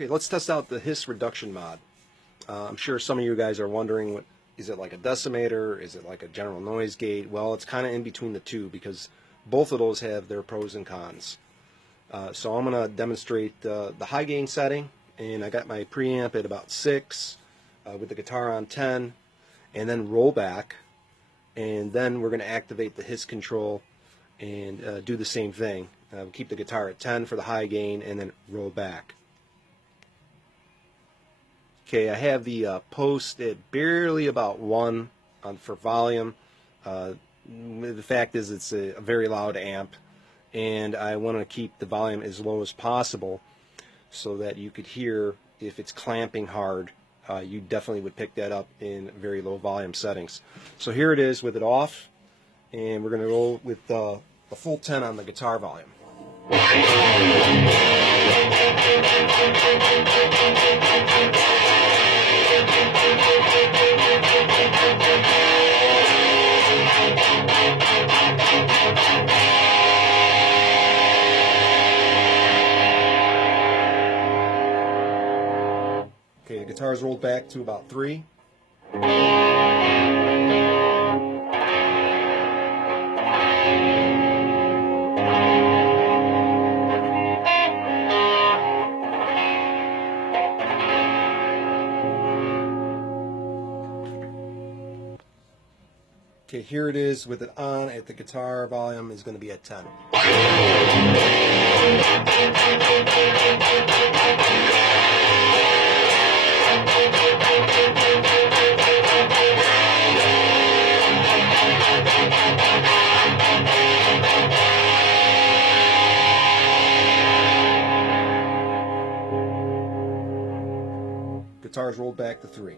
Okay, let's test out the hiss reduction mod. I'm sure some of you guys are wondering, is it like a decimator? Is it like a general noise gate? Well, it's kind of in between the two because both of those have their pros and cons. So I'm going to demonstrate the high gain setting, and I got my preamp at about 6 with the guitar on 10, and then roll back, and then we're going to activate the hiss control and do the same thing. Keep the guitar at 10 for the high gain and then roll back. Okay, I have the post at barely about 1 for volume. The fact is it's a very loud amp, and I want to keep the volume as low as possible so that you could hear if it's clamping hard. You definitely would pick that up in very low volume settings. So here it is with it off, and we're going to roll with the full 10 on the guitar volume. Okay, the guitar's rolled back to about 3. Okay, here it is with it on at the guitar volume is going to be at 10. Guitar's rolled back to 3.